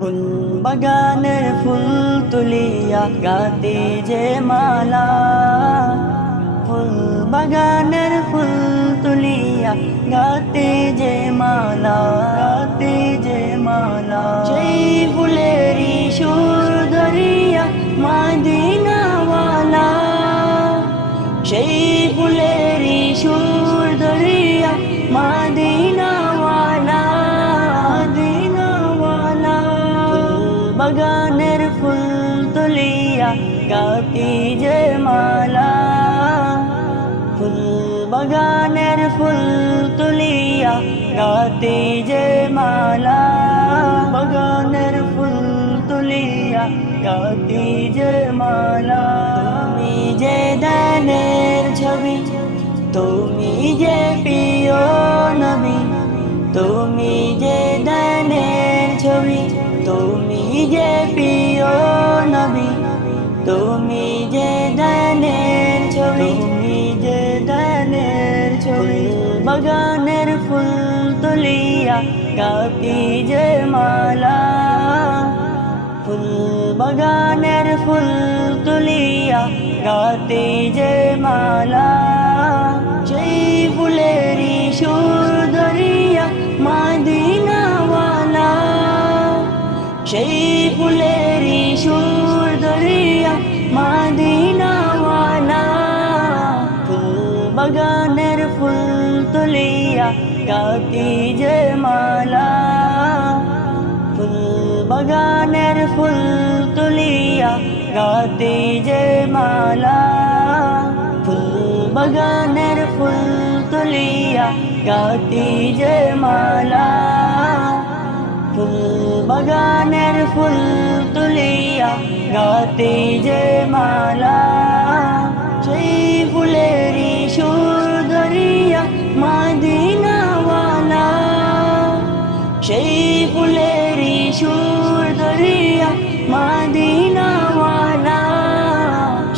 ফুল বাগানের ফুল তুলিয়া গাতে যে মালা, ফুল বাগানের ফুল তুলিয়া গাতে যে মালা, গাতে যে মালা। সেই ফুলেরই সুর ধরিয়া মদিনাওয়ালা, সেই ফুলেরই সুর ধরিয়া মদিনাওয়ালা, মদিনাওয়ালা। বাগানের ফুল তুলিয়া গাতি যে মালা, ফুল বাগানের ফুল তুলিয়া গাতি যে মালা, বাগানের ফুল তুলিয়া গাতি যে মালা। তুমি যে দানের ছবি, তুমি যে প্রিয় নবী, তুমি যে দানের ছবি, তুমি যে প্রিয় নবী, তুমি যে দানের ছবি, তুমি যে দানের ছবি। বাগানের ফুল তুলিয়া গাতি যে মালা, ফুল বাগানের ফুল তুলিয়া গাতি যে মালা। সেই ফুলেরই সুর ধরিয়া মদিনাওয়ালা, সেই ফুলেরই সুর ধরিয়া মদিনাওয়ালা। ফুল বাগানের ফুল তুলিয়া গাতি যে মালা, ফুল বাগানের ফুল তুলিয়া গাতি যে মালা, ফুল বাগানের ফুল তুলিয়া গাতি যে মালা, ফুল বাগানের ফুল তুলিয়া গাতি যে মালা। সেই ফুলেরই সুর ধরিয়া মদিনাওয়ালা, সেই ফুলেরই সুর ধরিয়া মদিনাওয়ালা,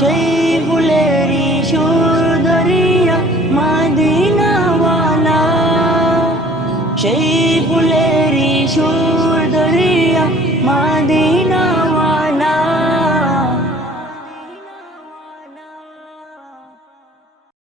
সেই ফুলেরই সুর ধরিয়া মদিনাওয়ালা, সেই ফুলেরই সুর ধরিয়া মদিনা।